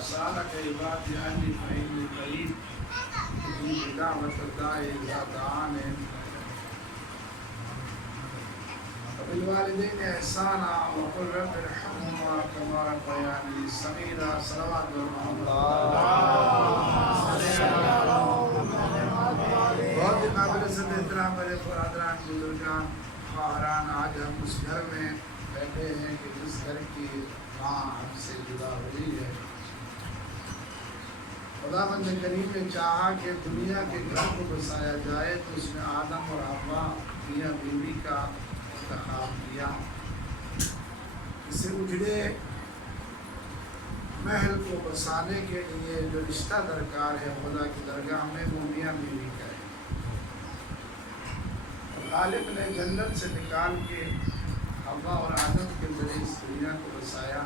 سألك عبادي عني فإني قريب أجيب دعوة الداعي إذا دعاني وبالوالدين إحسانا وقل رب ارحمهما كما ربياني صغيرا صلوات بہت ہی قابل عزت احترام میرے برادران بزرگان خواہران، آج ہم اس گھر میں بیٹھے ہیں کہ جس گھر کی ماں ہم سے جدا ہوئی ہے۔ خداوند کریم نے چاہا کہ دنیا کے گھر کو بسایا جائے تو اس نے آدم اور حوا میاں بیوی کا انتخاب کیا۔ اسے اجڑے محل کو بسانے کے لیے جو رشتہ درکار ہے خدا کی درگاہ میں وہ میاں بیوی کا ہے۔ غالب نے جنت سے نکال کے حوا اور آدم کے ذریعے اس دنیا کو بسایا،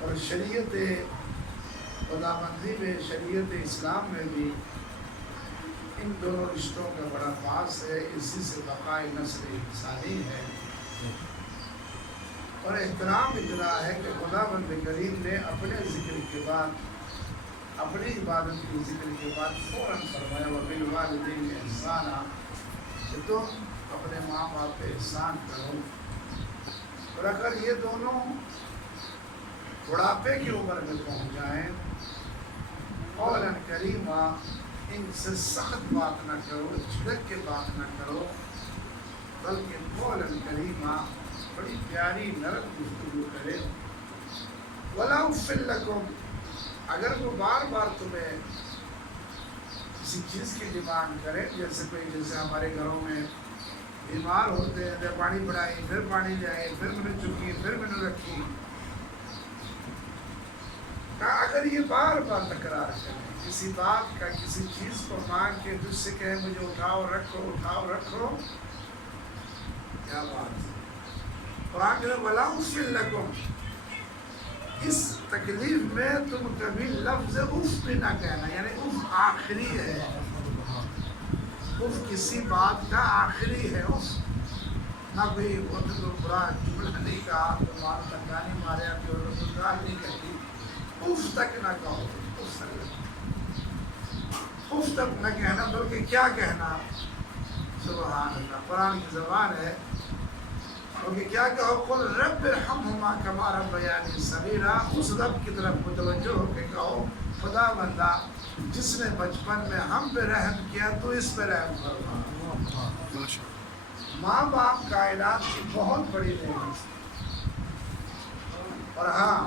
اور شریعت خداوندی میں، شریعت اسلام میں بھی ان دونوں رشتوں کا بڑا خاص ہے، اسی سے بقائے نسل انسانی ہے۔ اور احترام اتنا ہے کہ خداوند کریم نے اپنے ذکر کے بعد، اپنی عبادت کی ذکر کے بعد فوراً فرمایا وبالوالدین احسانا، کہ تم اپنے ماں باپ پہ احسان کرو۔ اور اگر یہ دونوں بڑھاپے کی عمر میں پہنچ جائیں، قولاً کریما، ان سے سخت بات نہ کرو، جھڑک کے بات نہ کرو، بلکہ قولاً کریما، بڑی پیاری نرم گفتگو کرے۔ وَلَا أُفٍّ لَكُمْ، اگر وہ بار بار تمہیں کسی چیز کی ڈیمانڈ کرے، جیسے ہمارے گھروں میں بیمار ہوتے ہیں، پھر پانی پڑائی، پھر پانی جائے، پھر میں نے چکی، پھر میں نے رکھی، اگر یہ بار بار تکرار کریں، کسی بات کا، کسی چیز کو مانگ کے تجھ سے کہیں مجھے اٹھاؤ رکھو، اٹھاؤ رکھو، کیا بات ہے۔ قرآن کہ وَلَا أُفٍّ لَكُمْ، اس تکلیف میں تم کبھی لفظ اف بھی نہ کہنا، یعنی اف آخری ہے، اف کسی بات کا آخری ہے، اف نہ کوئی برا جملہ نہیں کہا، تو مار تکا نہیں مارے، آپ کی گال نہیں کہتی، اف تک نہ کہو، اف تک نہ کہنا، بلکہ کیا کہنا، سبحان اللہ، قرآن کی زبان ہے، کیونکہ کیا کہو، قل رب ارحمہما کما ربیانی صغیرا، اس رب کی طرف متوجہ ہو کے کہو خدا بندہ جس نے بچپن میں ہم پہ رحم کیا تو اس پہ رحم فرما۔ ماں باپ کائنات کی بہت بڑی نعمت، اور ہاں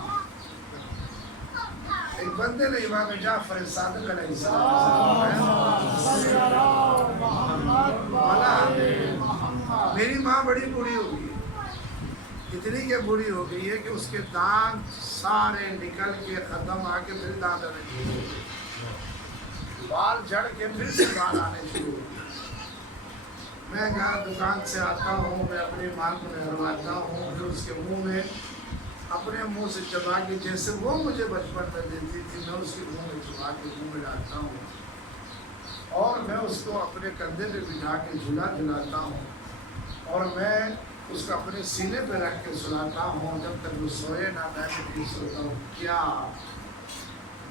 ایک بندے نے امام جعفر صادق علیہ السلام مولا میری ماں بڑی بوڑھی ہو گئی، اتنی کہ بوڑھی ہو گئی ہے کہ اس کے دانت سارے نکل کے ختم آ کے پھر دانت آنے شروع ہو گئے، بال جھڑ کے پھر سے بال آنے شروع ہو گئے۔ میں دکان سے آتا ہوں، میں اپنی ماں کو نہلواتا ہوں، پھر اس کے منہ میں اپنے منہ سے چبا کے، جیسے وہ مجھے بچپن میں دیتی تھی، میں اس کے منہ میں چبا کے منہ میں ڈالتا ہوں، اور میں اس کو اپنے کندھے پہ بٹھا کے جھولا جھلاتا ہوں، اور میں اس کو اپنے سینے پہ رکھ کے سلاتا ہوں، جب تک وہ سوئے نہ میں بھی سوتا ہوں۔ کیا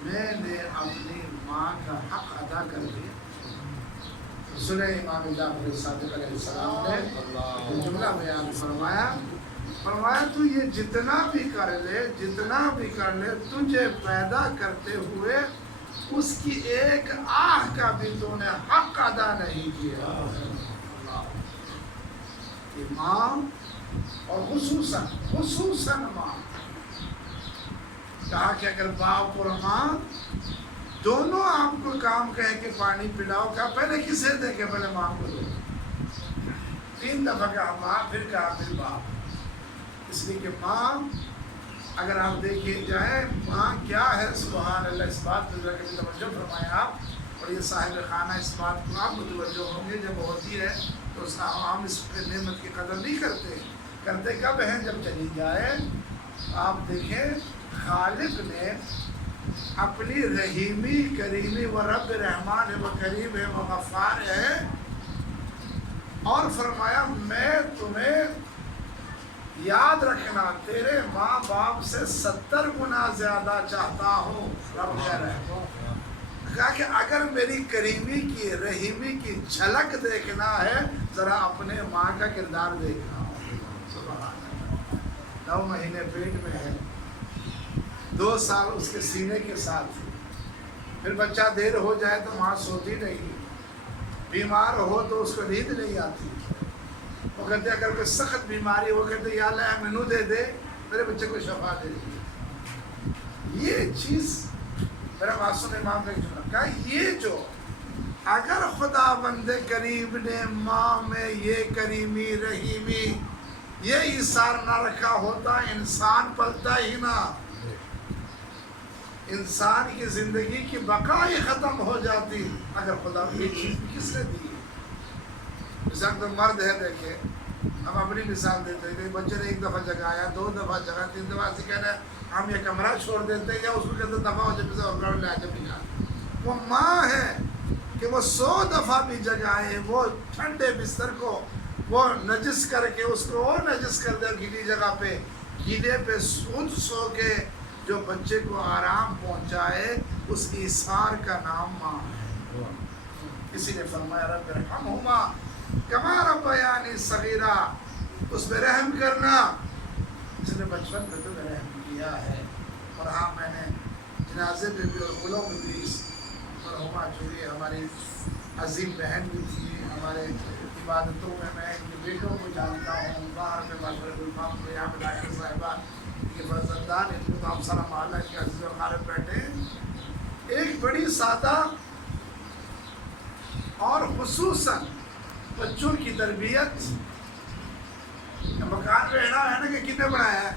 میں نے اپنی ماں کا حق ادا کر دیا؟ سنیں امام جعفر صادق علیہ السلام نے جملہ بیان فرمایا تو یہ جتنا بھی کر لے، جتنا بھی کر لے، تجھے پیدا کرتے ہوئے اس کی ایک آہ کا بھی تو نے حق ادا نہیں کیا۔ ماں، اور خصوصاً ماں، کہا کہ اگر باپ اور ماں دونوں آپ کو کام کہے کہ پانی پلاؤ، کہا پہلے کسے دے کہ پہلے ماں کو دو، 3 دفعہ کہا ماں، پھر کہا پھر باپ، اس لیے کہ ماں اگر آپ دیکھیے جائیں ماں کیا ہے، سبحان اللہ، اس بات پہ ذرا کبھی توجہ فرمائیں آپ، اور یہ صاحب خانہ اس بات کو آپ متوجہ ہوں گے، جب ہوتی ہے تو عام اس پہ نعمت کی قدر نہیں کرتے کب ہیں، جب چلی جائے۔ آپ دیکھیں خالق نے اپنی رحیمی، کریمی، و رب رحمان ہے، و کریم ہے، و غفار ہے، اور فرمایا میں تمہیں یاد رکھنا تیرے ماں باپ سے 70 گنا زیادہ چاہتا ہوں. رب کہہ رہا ہے کہا کہ اگر میری کریمی کی رحیمی کی جھلک دیکھنا ہے ذرا اپنے ماں کا کردار دیکھنا. سبحان اللہ. 9 مہینے پیٹ میں ہے، 2 سال اس کے سینے کے ساتھ، پھر بچہ دیر ہو جائے تو ماں سوتی نہیں، بیمار ہو تو اس کو نیند نہیں آتی. وہ کہتے اگر کوئی سخت بیماری ہو کہتے یا اللہ مینو دے دے میرے بچے کو شفا دے دی. یہ چیز میرا معصوم امام نے کہا یہ جو اگر خدا بند کریم نے ماں میں یہ کریمی رحیمی یہ ایثار نہ رکھا ہوتا انسان پلتا ہی نہ، انسان کی زندگی کی بقا ہی ختم ہو جاتی. اگر خدا یہ چیز کس نے دی؟ مثال تو مرد ہے، دیکھے ہم اپنی مثال دیتے ہیں کہ بچے نے 1 دفعہ جگایا، 2 دفعہ جگایا، 3 دفعہ سے کہنا ہے ہم یہ کمرہ چھوڑ دیتے ہیں یا اس کو کہتے دفعہ ہو جب سے جب بھی جا. وہ ماں ہے کہ وہ 100 دفعہ بھی جگائے، وہ ٹھنڈے بستر کو وہ نجس کر کے اس کو اور نجس کر دے گیلی جگہ پہ، گیلے پہ سو کے جو بچے کو آرام پہنچائے، اس ایثار کا نام ماں ہے. کسی نے فرمایا رب ارحمہما کما ربیانی صغیرا، اس پہ رحم کرنا جس نے بچپن میں تو رحم کیا ہے. اور ہاں میں نے جنازے پہ بھی اور گلوں میں بھی مرحومہ جو یہ ہماری عظیم بہن بھی تھی، ہمارے عبادتوں میں میں ان کے بیٹوں کو جانتا ہوں، باہر میں ماشاءاللہ گلفام کو یہاں پہ ڈاکٹر صاحبہ یہ فرزندان ان کو تو ہم سارا محلہ کے عزیز و اقارب بیٹھے ہیں. ایک بڑی سادہ اور خصوصاً بچوں کی تربیت، مکان رہنا ہے نا کہ کتنے بڑھایا ہے.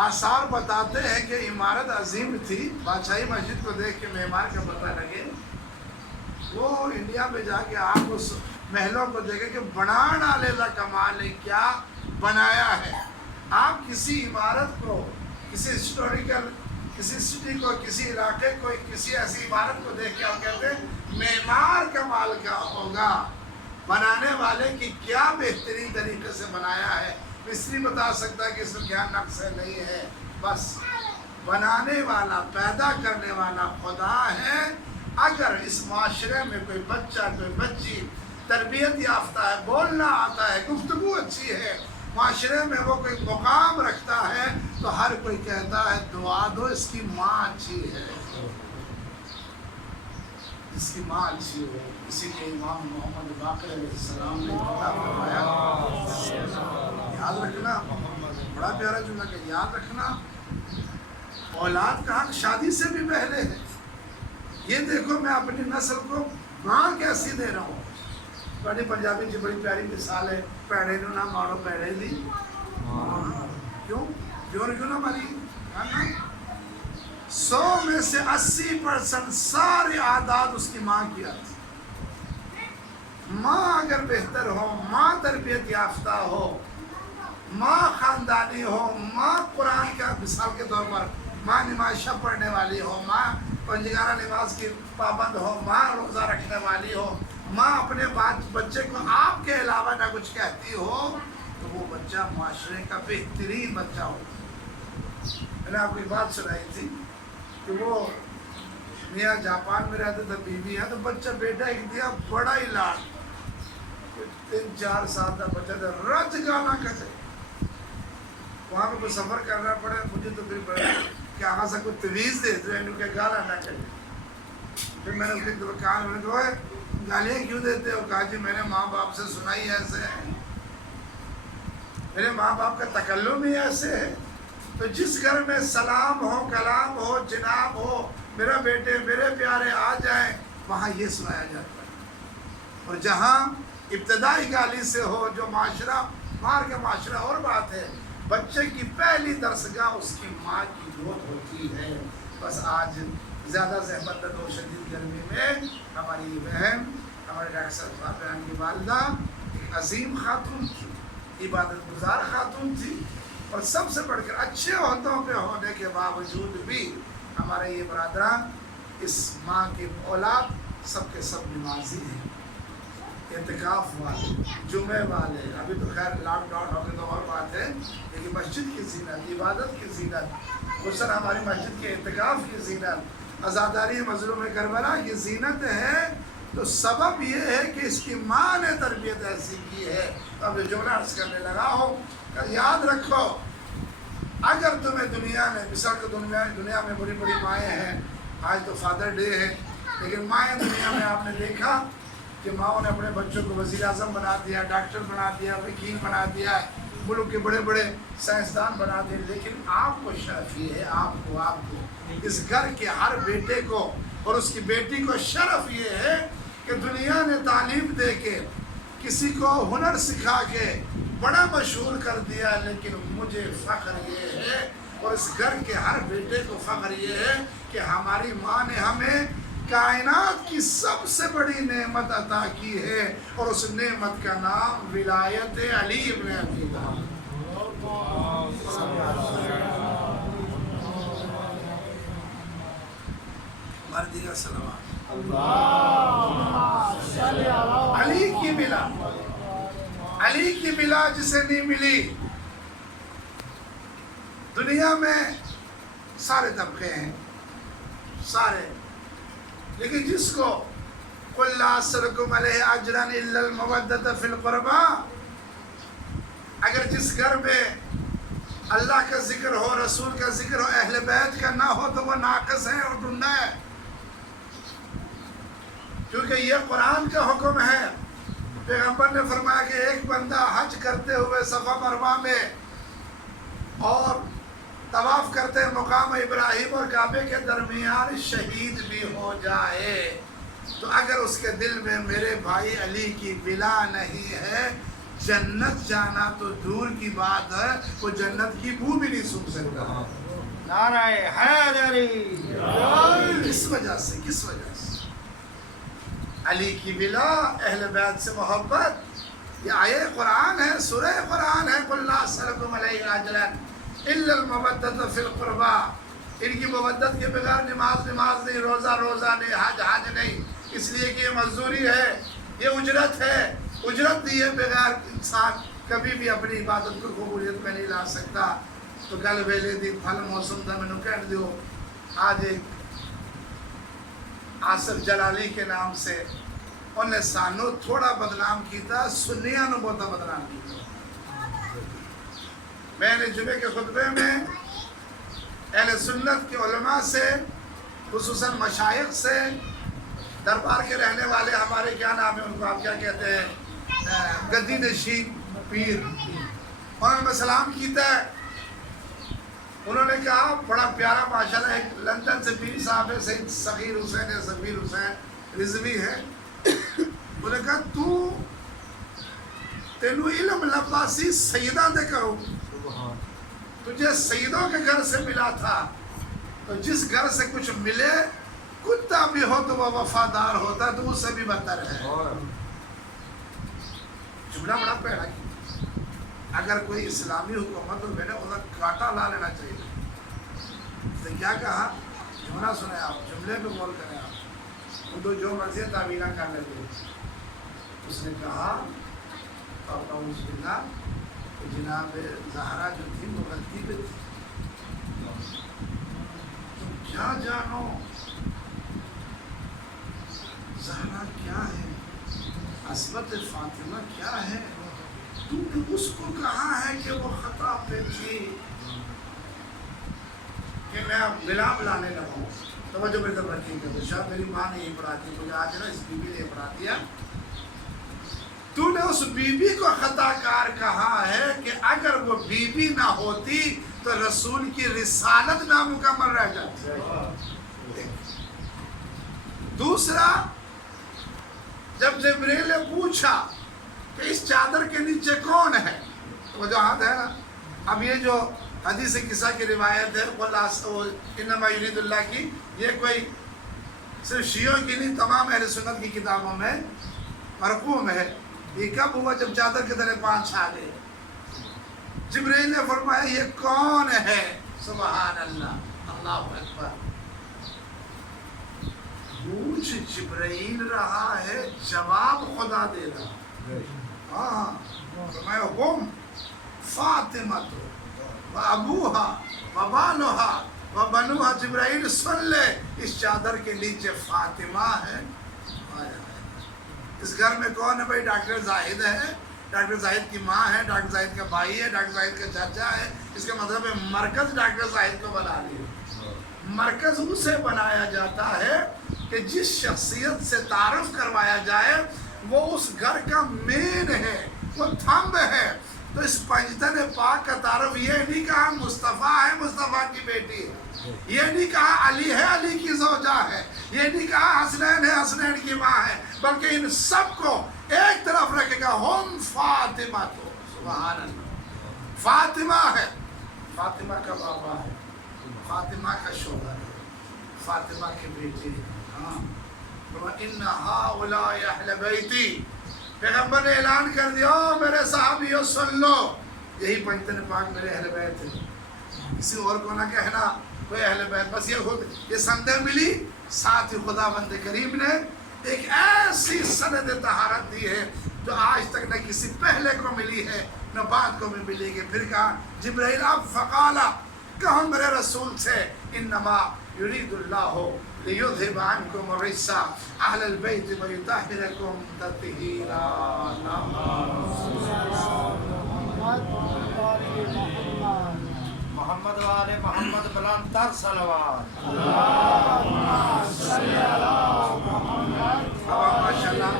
آثار بتاتے ہیں کہ عمارت عظیم تھی، بادشاہی مسجد کو دیکھ کے معمار کا پتہ لگے. وہ انڈیا میں جا کے آپ اس محلوں کو دیکھیں کہ بنا ڈالے کا کمال ہے، کیا بنایا ہے. آپ کسی عمارت کو، کسی ہسٹوریکل کسی سٹی کو، کسی علاقے کو، کسی ایسی عمارت کو دیکھ کے آپ کہتے ہیں معمار کمال کا ہوگا، بنانے والے کی کیا بہترین طریقے سے بنایا ہے. مستری بتا سکتا ہے کہ اس میں کیا نقص ہے، نہیں ہے، بس بنانے والا پیدا کرنے والا خدا ہے. اگر اس معاشرے میں کوئی بچہ کوئی بچی تربیت یافتہ ہے، بولنا آتا ہے، گفتگو اچھی ہے، معاشرے میں وہ کوئی مقام رکھتا ہے تو ہر کوئی کہتا ہے دعا دو اس کی ماں اچھی ہے، اس کی ماں اچھی ہو. اسی لیے امام محمد باقر علیہ السلام نے فرمایا، یاد رکھنا، بڑا پیارا جملہ کہ یاد رکھنا اولاد کا حق شادی سے بھی پہلے ہے. یہ دیکھو میں اپنی نسل کو ماں کیسی دے رہا ہوں. بڑی پنجابی کی بڑی پیاری مثال ہے، پیڑے نو نہ مارو پیڑے دی. کیوں نہ ماری؟ 100 میں سے 80% سارے عادات اس کی ماں کی آتی. ماں اگر بہتر ہو، ماں تربیت یافتہ ہو، ماں خاندانی ہو، ماں قرآن کا مثال کے طور پر ماں نماز شب پڑھنے والی ہو، ماں پنجگانہ نماز کی پابند ہو، ماں روزہ رکھنے والی ہو، ماں اپنے بچے کو آپ کے علاوہ نہ کچھ کہتی ہو، تو وہ بچہ معاشرے کا بہترین بچہ ہو. میں نے آپ کو ایک بات سنائی تھی کہ وہ میاں جاپان میں رہتے تھے، بیوی ہے، تو بچہ بیٹا ایک دیا بڑا ہی لاڈ، 3-4 سال کا بچہ تھا، رج گانا کہتے. وہاں پہ کوئی سفر کرنا پڑے مجھے تو پھر کہ آگاہ سے کوئی تویز دے تو ان کے گالا نہ کرے. پھر میں نے اس کے کان میں کہا گالیاں کیوں دیتے ہو؟ کہا جی میں نے ماں باپ سے سنائی ایسے ہے، میرے ماں باپ کا تکلم ہی ایسے ہے. تو جس گھر میں سلام ہو، کلام ہو، جناب ہو، میرا بیٹے میرے پیارے آ جائیں، وہاں یہ سنایا جاتا ہے. اور جہاں ابتدائی گالی سے ہو، جو معاشرہ مار کا معاشرہ اور بات ہے، بچے کی پہلی درسگاہ اس کی ماں کی گود ہوتی ہے. بس آج زیادہ زحمت و شدید گرمی میں ہماری یہ بہن، ہمارے ڈاکٹر صاحب بہن کی والدہ ایک عظیم خاتون تھی، عبادت گزار خاتون تھی، اور سب سے بڑھ کر اچھے عہدوں پہ ہونے کے باوجود بھی ہمارے یہ برادران، اس ماں کے اولاد سب کے سب نمازی ہیں. اعتکاف والے، جمعے والے، ابھی تو خیر لاک ڈاؤن ہو گئے تو اور بات ہے، لیکن مسجد کی زینت، عبادت کی زینت، خصوصاً ہماری مسجد کے اعتکاف کی زینت، عزاداری مظلوم کربلا کی زینت ہے، تو سبب یہ ہے کہ اس کی ماں نے تربیت ایسی کی ہے۔ اب جو جملہ عرض کرنے لگا ہو کہ یاد رکھو، اگر تمہیں دنیا میں مثال کے دنیا میں بڑی بڑی مائیں ہیں، آج تو فادر ڈے ہے، لیکن مائیں دنیا میں آپ نے دیکھا کہ ماؤں نے اپنے بچوں کو وزیر اعظم بنا دیا، ڈاکٹر بنا دیا، وکیل بنا دیا، ملک کے بڑے بڑے سائنسدان بنا دیے، لیکن آپ کو شرف یہ ہے، آپ کو اس گھر کے ہر بیٹے کو اور اس کی بیٹی کو شرف یہ ہے کہ دنیا نے تعلیم دے کے کسی کو ہنر سکھا کے بڑا مشہور کر دیا، لیکن مجھے فخر یہ ہے اور اس گھر کے ہر بیٹے کو فخر یہ ہے کہ ہماری ماں نے ہمیں کائنات کی سب سے بڑی نعمت عطا کی ہے، اور اس نعمت کا نام ولایت علی ابن ابی طالب۔ مردی کا صلوات۔ علی کی ملا جسے نہیں ملی۔ دنیا میں سارے طبقے ہیں، سارے، لیکن جس کو قُلْ لَا أَسْأَلُكُمْ عَلَيْهِ أَجْرًا إِلَّا الْمَوَدَّةَ فِي الْقُرْبَى، اگر جس گھر میں اللہ کا ذکر ہو، رسول کا ذکر ہو، اہل بیت کا نہ ہو تو وہ ناقص ہے اور ڈھونڈا ہے، کیونکہ یہ قرآن کا حکم ہے۔ پیغمبر نے فرمایا کہ ایک بندہ حج کرتے ہوئے صفا مروہ میں اور طواف کرتے مقام ابراہیم اور کعبے کے درمیان شہید بھی ہو جائے، تو اگر اس کے دل میں میرے بھائی علی کی ولا نہیں ہے، جنت جانا تو دور کی بات ہے، وہ جنت کی بو بھی نہیں سن سکتا۔ نعرہ حیدری، کس وجہ سے علی کی ولا، اہل بیت سے محبت، یہ آیے قرآن ہے، سورہ قرآن ہے، قُلْ لَا أَسْأَلُكُمْ عَلَيْهِ أَجْرًا إِلَّا الْمَوَدَّةَ فِي الْقُرْبَى، ان کی مودت کے بغیر نماز نہیں، روزہ نہیں، حج نہیں، اس لیے کہ یہ مزدوری ہے، یہ اجرت ہے، اجرت دیے بغیر انسان کبھی بھی اپنی عبادت کو قبولیت میں نہیں لا سکتا۔ تو گل ویلے دی پھل موسم دا مینوں کہہ دیو، آج ایک آصف جلالی کے نام سے انہیں سانو تھوڑا بدنام کیتا، سنیاں نو بہت بدنام کیتا۔ میں نے جمعے کے خطبے میں اہل سنت کے علماء سے، خصوصاً مشائخ سے، دربار کے رہنے والے ہمارے کیا نام ہے ان کو آپ کیا کہتے ہیں، گدی نشین پیر، انہوں نے سلام کیتا ہے۔ انہوں نے کہا بڑا پیارا ماشاءاللہ ایک لندن سے پیر صاحب ہے، سید صغیر حسین ہے، صغیر حسین رضوی ہے، انہوں نے کہا تینو علم لباسی سیدہ دے کرو، تجھے سیدوں کے گھر سے ملا تھا، تو جس گھر سے کچھ ملے کتا بھی ہو تو وہ وفادار ہوتا ہے، تو اس سے بھی بدتر ہے۔ جملہ بڑا پیڑا کی، اگر کوئی اسلامی حکومت ہو میں نے انہیں کاٹا لا لینا چاہیے۔ تو کیا کہا، جملہ سنیں آپ، جملے پہ غور کریں آپ، وہ تو جو مرضی تعبیرہ کر لیتے۔ اس نے کہا اعوذ باللہ کہ جناب زہرا جو تھی وہ غلطی پہ تھی، تم کیا جانو زہرا کیا ہے، عصمت فاطمہ کیا ہے، تم نے اس کو کہا ہے کہ وہ خطا پہ تھی کہ میں اب غلام لانے لگا ہوں۔ توجہ میری طرف رکھیں گے، تو شاید میری ماں نے یہ پڑھا دی، مجھے آج نا اس بی بی نے یہ پڑھا دیا، تو نے اس بی بی کو خطا کار کہا ہے کہ اگر وہ بی بی نہ ہوتی تو رسول کی رسالت نامکمل رہ جاتی۔ دوسرا، جب جبریل نے پوچھا کہ اس چادر کے نیچے کون ہے، تو وہ جو ہاتھ ہے نا، اب یہ جو حدیث قصہ کی روایت ہے انما یرید اللہ کی، یہ کوئی صرف شیعوں کی نہیں، تمام اہل سنت کی کتابوں میں مرقوم ہے۔ یہ کب ہوا؟ جب چادر کے تلے پانچ چھا گئے، جبریل نے فرمایا یہ کون ہے؟ سبحان اللہ، اللہ اکبر۔ پوچھ جبرائیل رہا ہے، جواب خدا دے رہا ہے۔ ہاں فرمایا ہم فاطمہ و ابوہا و بالوہا و بنوہا، جبرائیل سن لے اس چادر کے نیچے فاطمہ ہے۔ اس گھر میں کون ہے بھائی؟ ڈاکٹر زاہد ہے، ڈاکٹر زاہد کی ماں ہے، ڈاکٹر زاہد کا بھائی ہے، ڈاکٹر زاہد کا چاچا ہے۔ اس کا مطلب ہے مرکز ڈاکٹر زاہد کو بنا لیا۔ مرکز اسے بنایا جاتا ہے کہ جس شخصیت سے تعارف کروایا جائے وہ اس گھر کا مین ہے، وہ تھمب ہے۔ تو اس پنجتن پاک کا تعارف یہ نہیں کہا مصطفیٰ ہے، مصطفیٰ کی بیٹی ہے، یہ نہیں کہا علی ہے، علی کی زوجہ ہے، یہ نہیں کہا حسنین ہے، حسنین کی ماں ہے، بلکہ ان سب کو ایک طرف رکھے گا۔ ہم فاطمہ، تو سبحان اللہ، فاطمہ ہے، فاطمہ کا بابا ہے، فاطمہ کا شوہر ہے، فاطمہ کے بیٹے ہیں۔ ہاں ان ہؤلاء اہل بیتی، پیغمبر نے اعلان کر دیا میرے صحابیوں سن لو، یہی پنجتن پاک میرے اہل بیت ہے، کسی اور کو نہ کہنا کوئی اہل بیت، بس یہ خود یہ سندیں ملی، ساتھ ہی خدا بند کریم نے ایک ایسی سند طہارت دی ہے جو آج تک نہ کسی پہلے کو ملی ہے نہ بعد کو بھی ملے گی۔ پھر کہا جبرائیل اب فقالا، کہو میرے رسول سے انما یرید اللہ لیذھب عنکم الرجس اہل البیت ویطہرکم تطہیرا۔ محمد و آل محمد بلند تر صلوات۔ اب ماشاءاللہ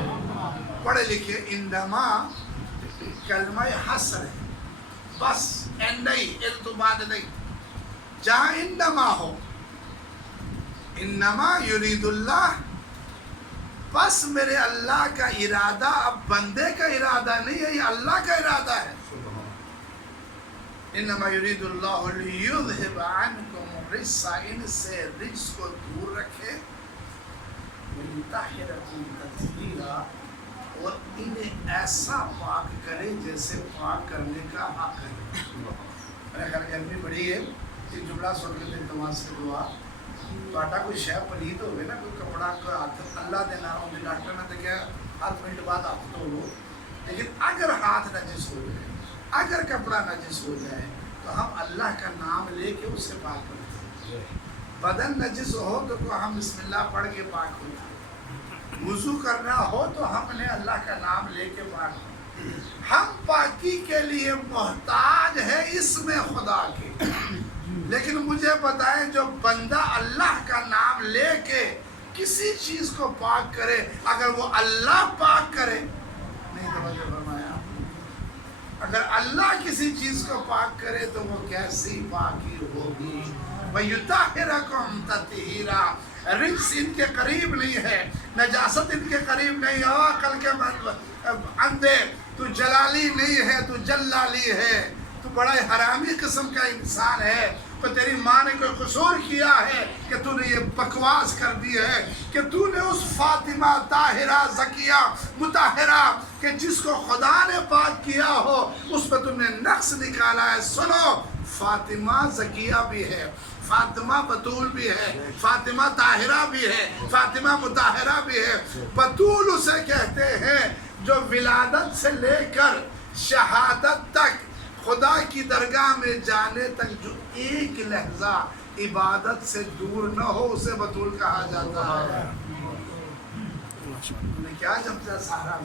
پڑھے لکھے، انما کلمہ حسر ہے، بس نہیں، التباد نہیں، جہاں انما ہو، انما یرید اللہ، بس میرے اللہ کا ارادہ، اب بندے کا ارادہ نہیں ہے، یہ اللہ کا ارادہ ہے۔ انما یرید اللہ لیذھب عنکم الرجس، ان سے رجس کو دور رکھے، ویطہرکم تطہیرا، اور انہیں ایسا پاک کرے جیسے پاک کرنے کا حق ہے۔ میرے خیال گرمی بڑی ہے، ایک جملہ سن کے دل تماس سے دعا، باٹا کوئی شے پلید ہوئے نا، کوئی کپڑا کوئی ہاتھ، اللہ دینا ہوں گے ڈاکٹر نے تو کیا ہاتھ منٹ بعد ہاتھ دھو لو، لیکن اگر ہاتھ نجس ہو جائے، اگر کپڑا نجس ہو جائے تو ہم اللہ کا نام لے کے اسے پاک کرتے ہیں۔ بدن نجس ہو تو ہم بسم اللہ پڑھ کے پاک ہوتے ہیں، وضو کرنا ہو تو ہم نے اللہ کا نام لے کے پاک ہوتے ہیں۔ ہم پاکی کے لیے محتاج ہے اس میں خدا کے، لیکن مجھے بتائیں جو بندہ اللہ کا نام لے کے کسی چیز کو پاک کرے، اگر وہ اللہ پاک کرے، نہیں توجہ فرمایا، اگر اللہ کسی چیز کو پاک کرے تو وہ کیسی پاکی ہوگی۔ وَيُطَهِّرَكُمْ تَطْهِيرًا، رجس ان کے قریب نہیں ہے، نجاست ان کے قریب نہیں ہے۔ عقل کے اندھے، تو جلالی نہیں ہے، تو جلالی ہے، تو بڑا حرامی قسم کا انسان ہے، تو تیری ماں نے کوئی قصور کیا ہے کہ تو نے یہ بکواس کر دی ہے کہ تو نے اس فاطمہ طاہرہ زکیہ مطہرہ کہ جس کو خدا نے پاک کیا ہو اس پہ تم نے نقص نکالا ہے۔ سنو، فاطمہ زکیہ بھی ہے، فاطمہ بطول بھی ہے، فاطمہ طاہرہ بھی ہے، فاطمہ مطہرہ بھی ہے۔ بطول اسے کہتے ہیں جو ولادت سے لے کر شہادت تک خدا کی درگاہ میں جانے تک جو ایک لحظہ عبادت سے دور نہ ہو اسے بطول کہا جاتا ہے۔ انہیں کیا جمتا سارا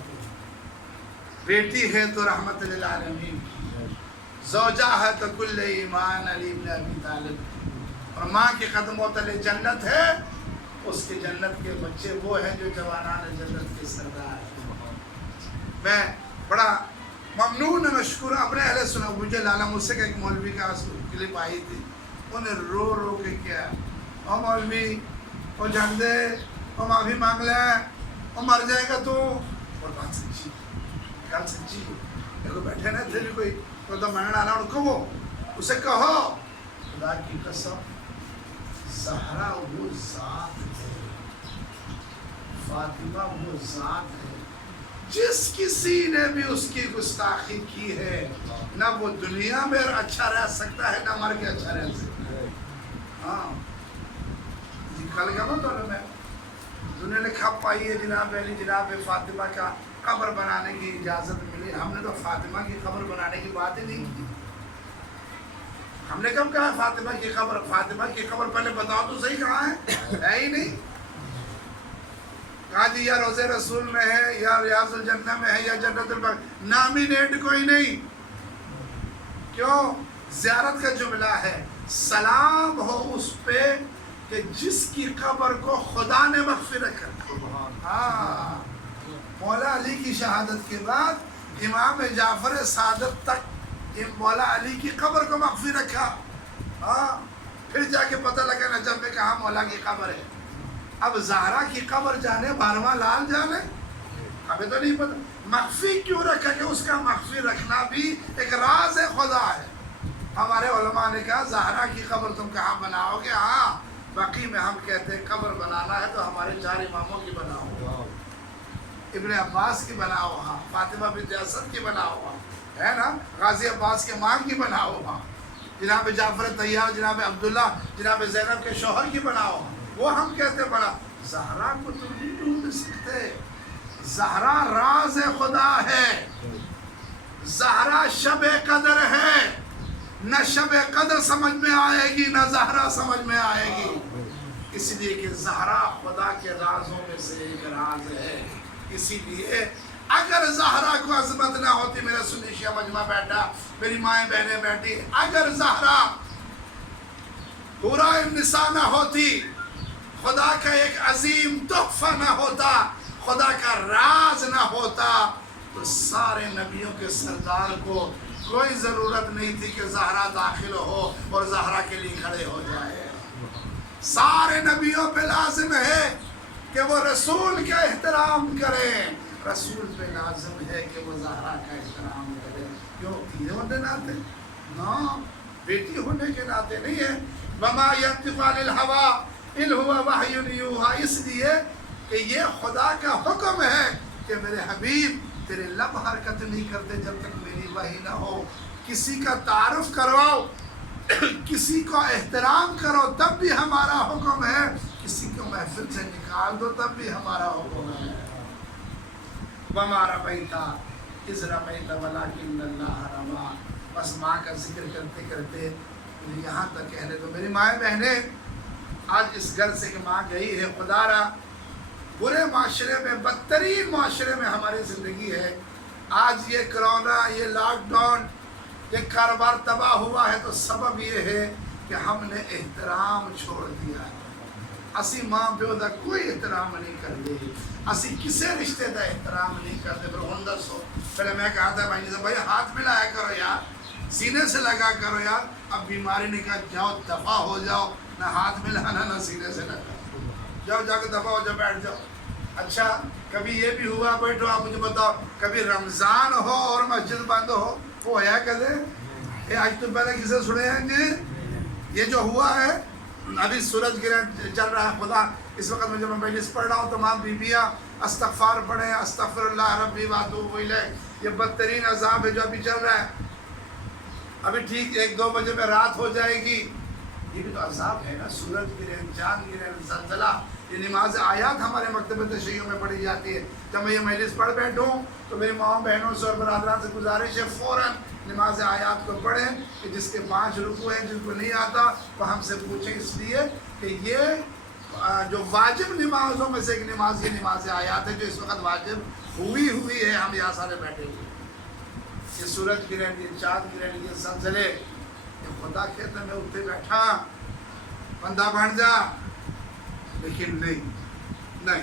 بیٹی ہے تو رحمت للعالمین، زوجہ ہے تو کل ایمان علی بن ابی طالب، اور ماں کے قدموں تلے جنت ہے، اس کے جنت کے بچے وہ ہیں جو جوانان جنت کے سردار ہیں۔ میں بڑا ممنون مشکور اپنے اہل سنا، مجھے لالا موسیٰ کا ایک مولوی کا کلپ آئی تھی، انہیں رو رو کے کیا، او مولوی او جان دے، او معافی مانگ لے، او مر جائے گا تو، اور بات سچی، گل سچی، دیکھو بیٹھے نا تھے بھی کوئی تو مرنے آنا ان کو، وہ اسے کہو خدا کی قسم زہرا وہ ذات ہے، فاطمہ وہ ذات ہے، جس کسی نے بھی اس کی گستاخی کی ہے نہ وہ دنیا میں اچھا رہ سکتا ہے نہ مر کے اچھا رہ سکتا ہے۔ ہاں جی کل گیا نا تو میں انہوں نے لکھا پائی ہے جناب علی جناب فاطمہ کا قبر بنانے کی اجازت ملی. ہم نے تو فاطمہ کی قبر بنانے کی بات ہی نہیں کی. ہم نے کب کہا فاطمہ کی قبر؟ فاطمہ کی قبر پہلے بتاؤ تو صحیح کہاں ہے ہی نہیں. کہا جی یا روضہ رسول میں ہے یا ریاض الجنہ میں ہے یا جنت البقیع، نامینیٹ کوئی نہیں. کیوں؟ زیارت کا جملہ ہے سلام ہو اس پہ کہ جس کی قبر کو خدا نے مغفرت کر. ہاں، مولا علی کی شہادت کے بعد امام جعفر صادق تک مولا علی کی قبر کو مخفی رکھا. ہاں، پھر جا کے پتہ لگا نجف میں کہاں مولا کی قبر ہے. اب زہرا کی قبر جانے 12واں لال جانے، ہمیں تو نہیں پتہ. مخفی کیوں رکھا؟ کہ اس کا مخفی رکھنا بھی ایک راز خدا ہے. ہمارے علماء نے کہا زہرا کی قبر تم کہاں بناؤ گے؟ ہاں، بقیع میں ہم کہتے ہیں قبر بنانا ہے تو ہمارے 4 اماموں کی بناؤ، ابن عباس کی بناؤ، ہاں، فاطمہ بنت اسد کی بناؤ، ہے نا، غازی عباس کے ماں کی بناؤ، ہاں، جناب جعفر طیار، جناب عبداللہ، جناب زینب کے شوہر کی بناؤ. وہ ہم کہتے بنا. زہرا کو تم نہیں ڈھونڈ سکتے. زہرا راز خدا ہے. زہرا شب قدر ہے. نہ شب قدر سمجھ میں آئے گی نہ زہرا سمجھ میں آئے گی، اس لیے کہ زہرا خدا کے رازوں میں سے ایک راز ہے. اسی لیے اگر زہرا کو عظمت نہ ہوتی، میرا سنی شیعہ مجمع بیٹھا، میری مائیں بہنیں بیٹھی، اگر زہرا حورا النساء نہ ہوتی، خدا کا ایک عظیم تحفہ نہ ہوتا، خدا کا راز نہ ہوتا، تو سارے نبیوں کے سردار کو کوئی ضرورت نہیں تھی کہ زہرا داخل ہو اور زہرا کے لیے کھڑے ہو جائے. سارے نبیوں پہ لازم ہے کہ وہ رسول کا احترام کریں. رسول پہ لازم ہے کہ وہ زہرا کا احترام کرے. کیوں؟ یہ ہونے ناتے نا، بیٹی ہونے کے ناتے نہیں ہے. وما ينطق عن الهوى ان هو وحی یوحی، اس لیے کہ یہ خدا کا حکم ہے کہ میرے حبیب تیرے لب حرکت نہیں کرتے جب تک میری وحی نہ ہو. کسی کا تعارف کرواؤ، کسی کو احترام کرو تب بھی ہمارا حکم ہے، کسی کو محفل سے نکال دو تب بھی ہمارا حکم ہے. وَمَا رَمَيْتَ إِذْ رَمَيْتَ وَلَكِنَّ اللَّهَ رَمَىٰ. بس ماں کا ذکر کرتے کرتے یہاں تک کہنے دو. میری مائیں بہنیں، آج اس گھر سے کہ ماں گئی ہے، خدا را برے معاشرے میں، بدترین معاشرے میں ہماری زندگی ہے. آج یہ کرونا، یہ لاک ڈاؤن، یہ کاروبار تباہ ہوا ہے تو سبب یہ ہے کہ ہم نے احترام چھوڑ دیا ہے. اسی ماں پیو دا کوئی احترام نہیں کر دے، اسی کسے رشتے دا احترام نہیں کر دے. پھر ہن دسو، پہلے میں کہا تھا بھائی ہاتھ ملایا کرو یار، سینے سے لگا کرو یار. اب بیماری نے کہا جاؤ دفع ہو جاؤ، نہ ہاتھ ملانا نہ سینے سے لگا، جاؤ جا کے دفع ہو جاؤ، بیٹھ جاؤ. اچھا کبھی یہ بھی ہوا، بیٹھو آپ مجھے بتاؤ، کبھی رمضان ہو اور مسجد بند ہو، وہ ہے کدے؟ یہ آج تو پہلے کسے سنے ہیں جی؟ یہ جو ہوا ہے، ابھی سورج گرہن چل رہا ہے. خدا اس وقت میں جب میں مجلس پڑھ رہا ہوں، تمام بیویاں استغفار پڑھیں، استغفر اللہ ربی واتوب الیہ. یہ بدترین عذاب ہے جو ابھی چل رہا ہے. ابھی ٹھیک 1-2 بجے میں رات ہو جائے گی، یہ بھی تو عذاب ہے نا. سورج گرہن، چاند گرہن، زلزلہ. یہ نماز آیات ہمارے مکتب تشیعوں میں پڑھی جاتی ہے. جب میں یہ مجلس پڑھ بیٹھوں تو میری ماؤں بہنوں سے اور برادران سے گزارش ہے فوراً نماز آیات کو پڑھیں، کہ جس کے 5 رکوع ہیں، جن کو نہیں آتا وہ ہم سے پوچھیں. اس لیے کہ یہ جو واجب نمازوں میں سے ایک نماز، یہ نماز آیات ہے جو اس وقت واجب ہوئی ہے. ہم یہاں سارے بیٹھے ہوئے، یہ سورج گرہن، یہ چاند گرہن، یہ زلزلے، یہ خدا کہتا ہے میں اٹھے بیٹھا بندہ بن جا. لیکن نہیں.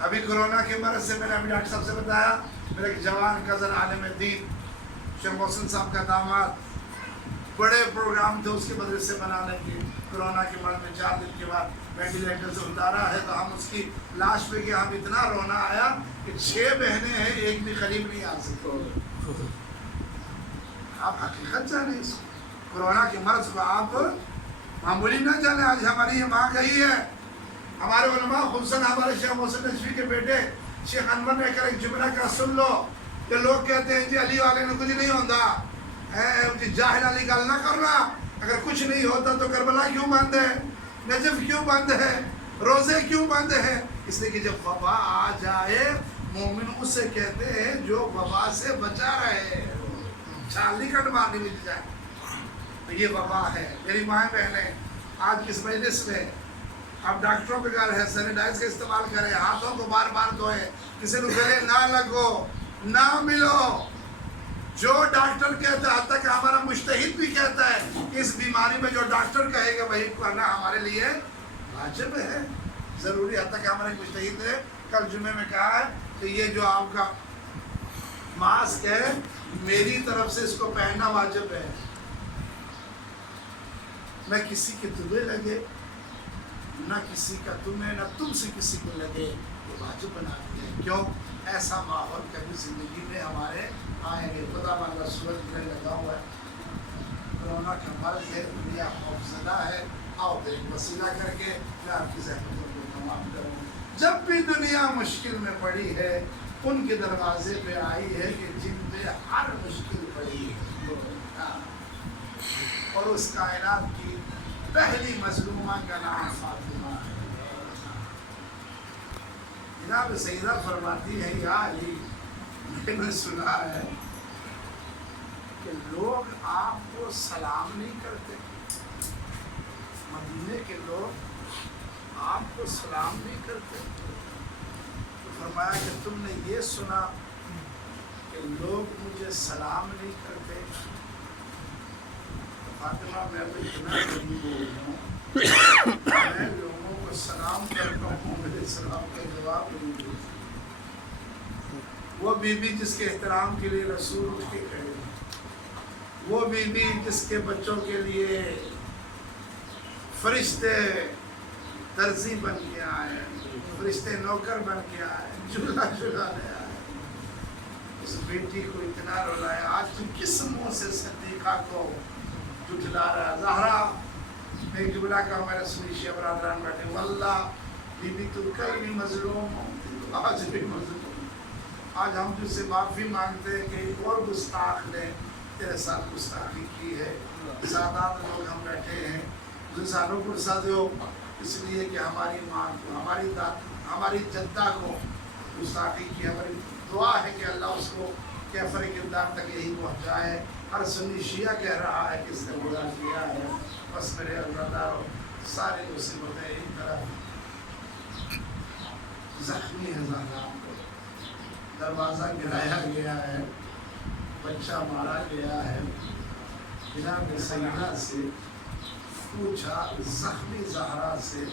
ابھی کرونا کے مرض سے میں نے ابھی ڈاکٹر صاحب سے بتایا، میرے ایک جوان کزن عالم دین شیخ محسن صاحب کا داماد، بڑے پروگرام تھے اس کے مدرسے بنانے کے. کرونا کے مرض میں 4 دن کے بعد وینٹیلیٹر سے اتارا ہے تو ہم اس کی لاش پہ گئے. ہم اتنا رونا آیا کہ 6 بہنیں ہیں، ایک بھی قریب نہیں آ سکتے. آپ حقیقت جانیں اس کرونا کے مرض کو، آپ معمولی نہ جانے. آج ہماری یہ ماں گئی ہے. ہمارے علماء خصوصاً ہمارے شیخ محسن نجفی کے بیٹے شیخ انور نے کہا ایک جملہ کا سن لو کہ لوگ کہتے ہیں جی علی والے نے کچھ نہیں ہوتا، جی جاہل علی گل نہ کرنا. اگر کچھ نہیں ہوتا تو کربلا کیوں بند ہے، نجف کیوں بند ہے؟ روزے کیوں بند ہیں؟ اس لیے کہ جب وبا آ جائے مومن اسے کہتے ہیں جو وبا سے بچا رہے، چھال نہیں کٹ مارنی مل جائے، تو یہ وبا ہے۔ میری ماں بہنیں آج کس مجلس میں آپ ڈاکٹروں کے گھر ہے، سینیٹائز کا استعمال کریں، ہاتھوں کو بار بار دھوئیں، کسی کو گلے نہ لگو، نہ ملو۔ جو ڈاکٹر کہتا ہے، حتیٰ کہ ہمارا مجتہد بھی کہتا ہے کہ اس بیماری میں جو ڈاکٹر کہے گا وہی کرنا ہمارے لیے واجب ہے، ضروری۔ حتیٰ کہ ہمارے مجتہد نے کل جمعے میں کہا ہے کہ یہ جو آپ کا ماسک ہے میری طرف سے اس کو پہننا واجب ہے، نہ کسی کے تمہیں لگے، نہ کسی کا تمہیں، نہ تم سے کسی کو لگے، یہ واجب بنا دیا ہے۔ کیوں؟ ایسا ماحول کبھی زندگی میں ہمارے آئیں گے۔ خدا مانا سورج میں لگا ہوا ہے، کرونا کا مرض ہے، دنیا خوفزدہ ہے، آؤ پھر ایک وسیلہ کر کے میں آپ کی زحمتوں کو تمام کروں۔ جب بھی دنیا مشکل میں پڑی ہے ان کے دروازے پہ آئی ہے کہ جن پہ ہر مشکل پڑی ہے، اور اس کائنات کی پہلی مظلومہ کا نام فاطمہ ہے۔ جناب سیدہ فرماتی ہے یا علی، میں نے سنا ہے کہ لوگ آپ کو سلام نہیں کرتے، مدینے کے لوگ آپ کو سلام نہیں کرتے، تو فرمایا کہ تم نے یہ سنا کہ لوگ مجھے سلام نہیں کرتے؟ فاطمہ میں ابھی اتنا غریب ہوں، میں لوگوں کو سلام کرتا ہوں، میرے سلام کا جواب نہیں دیتے۔ وہ بی بی جس کے احترام کے لیے رسول اٹھ کے کھڑے، وہ بی بی جس کے بچوں کے لیے فرشتے درزی بن کے آئے، فرشتے نوکر بن کے آئے، جھولا جھولانے آئے، اس بیٹی کو اتنا رلایا۔ آج تو کس منہ سے صدیقہ کو جھٹلا رہا؟ زہرا میں ایک جملہ کہا، میرے سنی شیعہ برادران بیٹھے، واللہ بی بی تو کل بھی مظلوم ہوں، آج بھی مظلوم۔ آج ہم تجھ سے معافی مانگتے ہیں کہ ایک اور گستاخ نے تیرے ساتھ گستاخی کی ہے۔ سادات لوگ ہم بیٹھے ہیں، انسانوں کو ساتھ ہو اس لیے کہ ہماری ماں کو، ہماری جدہ کو گستاخی کی۔ ہماری دعا ہے کہ اللہ اس کو کیفر کردار تک یہی پہنچائے۔ ہر سنی شیعہ کہہ رہا ہے کہ اس نے برا کیا ہے، بس میرے اللہ ساری مصیبتیں ایک طرف زخمی ہے، زہرا دروازہ گرایا گیا ہے، بچہ مارا گیا ہے۔ جناب سیدہ سے پوچھا، زخمی زہرا سے،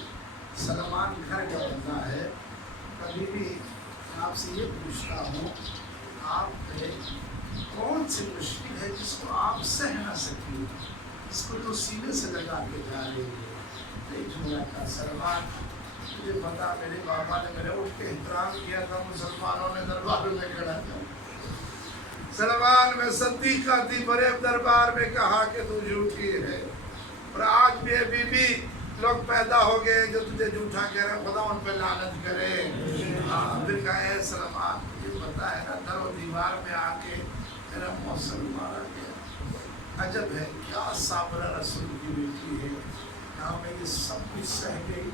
سلمان گھر کا بندہ ہے، کبھی بھی آپ سے یہ پوچھتا ہوں آپ پہ کون سی مشکل ہے جس کو آپ سہ نہ سکیں، اس کو تو سینے سے لگا کے جا رہی ہے؟ ایک جملہ کا سلمان، مجھے پتا میرے بابا نے میرے اٹھ کے احترام کیا تھا، مسلمانوں نے دربار میں کھڑا تھا، سلمان میں صدیقہ تھی، بڑے دربار میں کہا کہ تو جھوٹی ہے۔ اور آج بھی بی بی لوگ پیدا ہو گئے جو تجھے جھوٹا کہہ رہے ہیں، خدا ان پہ لعنت کرے۔ پھر کہا اے سلمان، مجھے پتا ہے نا، در و دیوار میں آ کے میرا موصل مارا گیا۔ عجب ہے کیا صابرہ رسول کی بیٹی ہے، کہاں میں یہ سب کچھ سہ گئی،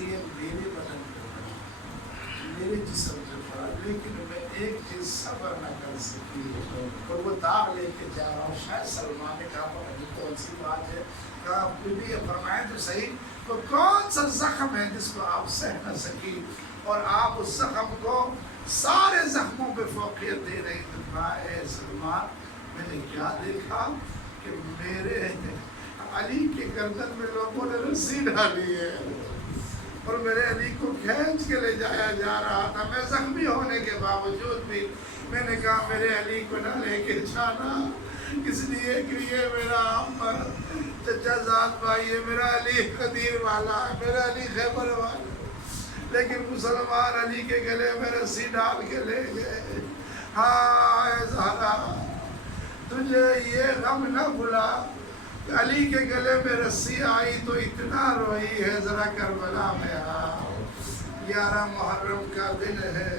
یہ میرے بدن پہ پڑا، میرے جسم پہ پڑا، لیکن میں ایک چیز صبر نہ کر سکی، اور وہ داغ لے کے جا رہا ہوں۔ شاید سلمان نے کہا بڑی کون سی بات ہے، کہا بی بی فرمائیں تو صحیح، وہ کون سا زخم ہے جس کو آپ سہ نہ سکی، اور آپ اس زخم کو سارے زخموں پہ فوقیت دے رہی تھی۔ اے سلمان، میں نے کیا دیکھا کہ میرے علی کے گردن میں لوگوں نے رسی ڈالی ہے، اور میرے علی کو کھینچ کے لے جایا جا رہا تھا، میں زخمی ہونے کے باوجود بھی میں نے کہا میرے علی کو نہ لے کے جانا، اس لیے کہ یہ میرا عمر چچا زاد بھائی ہے، میرا علی قدیر والا ہے، میرا علی خیبر والا، لیکن مسلمان علی کے گلے میں رسی ڈال کے لے گئے۔ ہاں اے زہرا، تجھے یہ غم نہ بھلا، علی کے گلے میں رسی آئی تو اتنا روئی ہے، ذرا کربلا میں آؤ۔ 11 محرم کا دن ہے،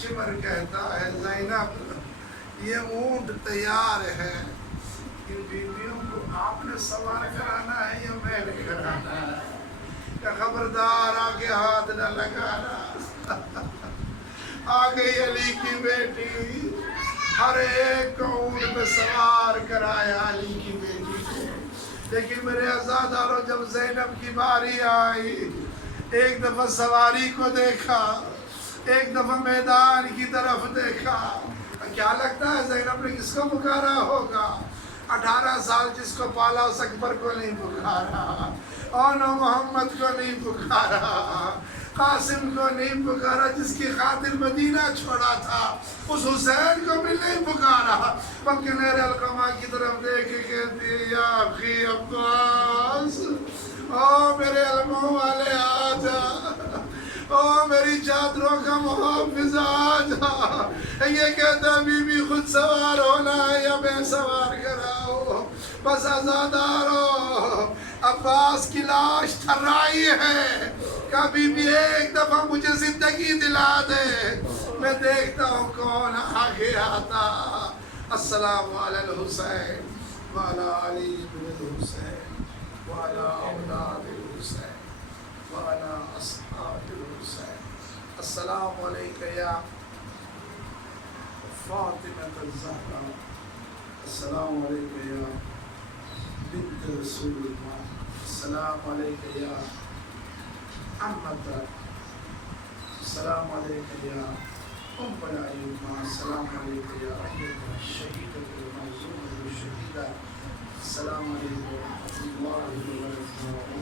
شمر کہتا ہے زینب یہ اونٹ تیار ہے، ان بیویوں کو آپ نے سوار کرانا ہے یا میں نے کرانا ہے؟ کہ خبردار آگے ہاتھ نہ لگانا. آ گئی علی کی بیٹی، ہر ایک کو اونٹ پہ سوار کرایا علی کی بیٹی کو. لیکن میرے عزاداروں، جب زینب کی باری آئی، ایک دفعہ سواری کو دیکھا، ایک دفعہ میدان کی طرف دیکھا. کیا لگتا ہے زینب نے کس کو پکارا ہوگا؟ 18 سال جس کو پالا اس اکبر کو نہیں پکارا، اور نو محمد کو نہیں پکارا، قاسم کو نہیں پکارا، جس کی خاطر مدینہ چھوڑا تھا اس حسین کو بھی نہیں پکارا، بلکہ نیر القمہ کی طرف دیکھ کے کہتی ہے یا اخی عباس، او میرے علموں والے آجا، او میری چادروں کا محافظ آجا. یہ کہتا بی بی خود سوار ہونا ہے یا میں سوار کراؤ؟ بس عزادارو، عباس کی لاش تھرائی ہے، کبھی بھی ایک دفعہ مجھے زندگی دلا دے، میں دیکھتا ہوں کون آگے آتا. السلام علی الحسین وعلی علی بن الحسین وعلی اولاد الحسین وعلی اصحاب الحسین. السلام علیکہ یا فاطمہ الزہرا، السلام علیکہ یا بنت رسول اللہ، السلام علیکہ یا احمد، السلام علیکہ یا ام الائمہ، السلام علیکہ یا شہیدۃ المظلومۃ الشہیدہ، السلام علیکم ورحمۃ اللہ وبرکاتہ.